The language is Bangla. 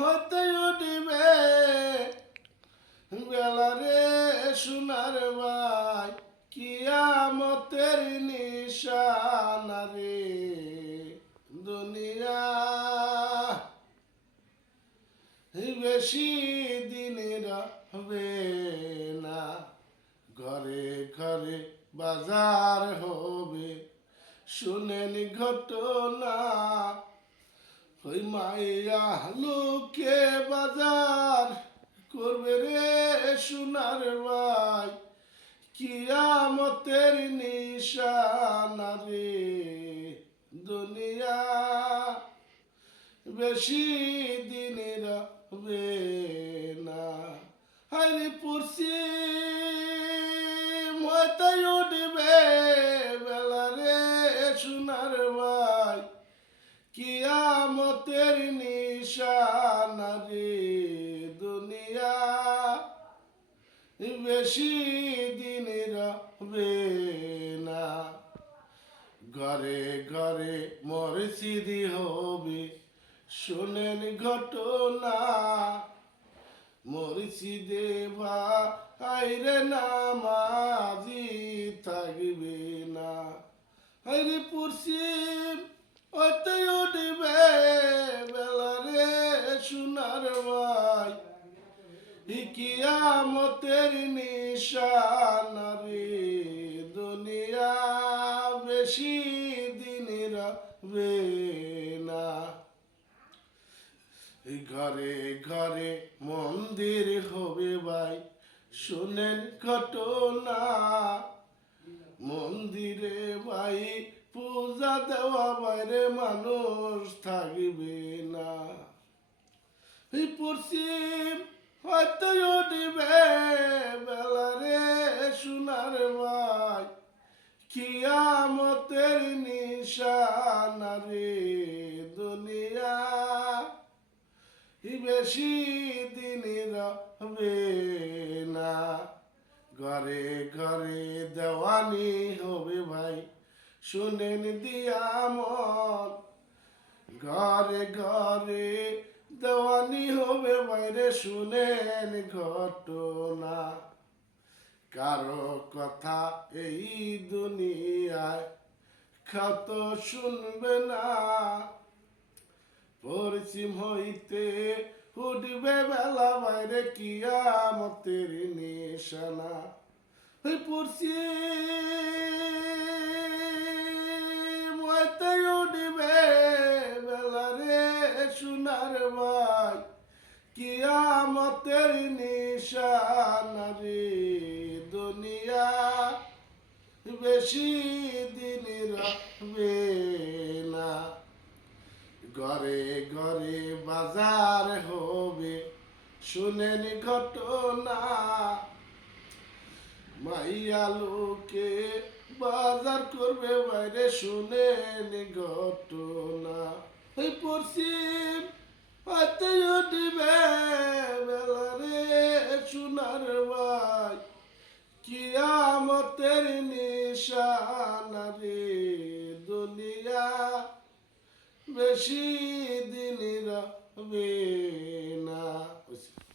হতে উঠিবে বেলা রে সোনার ভাই কিয়ামতের নিশানা রে দুনিয়া বেশি দিনের হবে না ঘরে ঘরে বাজার হবে শুনেন ঘটনা ওই মাইয়া লোকে বাজার করবে রে সোনার ভাই কিয়ামতের নিশানা রে দুনিয়া বেশি দিনের হবে না হাইরে পড়ছি মতাই উঠবে বেলা রে সোনার ভাই কিয়ামতের নিশানা রে দুনিয়া বেশি দিনের হবে না ঘরে ঘরে মসজিদি হবে শোনেন ঘটনা মসজিদে ভাইরে নামাজি থাকবে না হাইরে পশ্চিম হতে উঠবে বেলা রে সোনার ভাই কিয়ামতের নিশানা রে দুনিয়া বেশি দিনের হবে না ঘরে ঘরে মন্দির হবে ভাই শোনেন ঘটনা মন্দিরে ভাই পূজা দেওয়া বাইরে মানুষ থাকবে না এই পশ্চিম হয়তো উঠবে বেলা রে সোনার ভাই কিয়ামতের নিশানা রে দুনিয়া বেশি দিনের হবে না ঘরে ঘরে দেওয়ানি হবে ভাই শুনেন দিয়ামত ঘরে ঘরে দেওয়ানি হবে বাইরে শুনেন ঘটনা কারো কথা এই দুনিয়ায় ক্ষত শুনবে না পশ্চিম হইতে উঠবে বেলা বাইরে কিয়ামতের নিশানা ওই পশ্চিম হইতে উঠবে বেলা রে সোনার ভাই কিয়ামতের নিশানা রে দুনিয়া বেশি দিনের হবে না ঘরে ঘরে বাজার হবে শুনেন ঘটনা মাইয়া লোকে বাজার করবে বাইরে শুনেন ঘটনা ওই পশ্চিম হতে উঠবে বেলা রে সোনার ভাই কিয়ামতের নিশানা রে দুনিয়া বেশি দিনের হবে